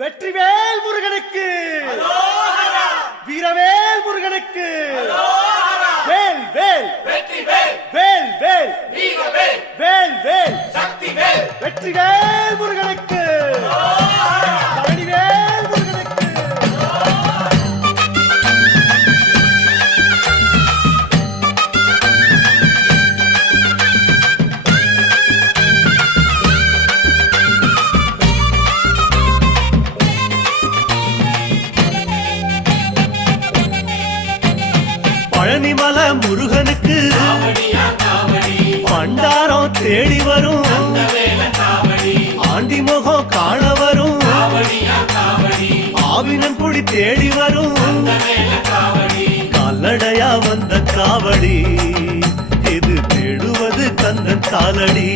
வெற்றிவேல் முருகனுக்கு, வீரவேல் முருகனுக்கு, வேல் வேல் வேல் வேல் வேல் வேல் வெற்றிவேல் முருகனுக்கு, பழனிவேல் முருகனுக்கு. பழனிமல முருகனுக்கு பண்டாரம் தேடி வரும், ஆண்டி முகம் காண வரும், ஆவினன் குடி தேடி வரும், கால்நடையா வந்த காவடி இது தேடுவது கந்தன் காலடி.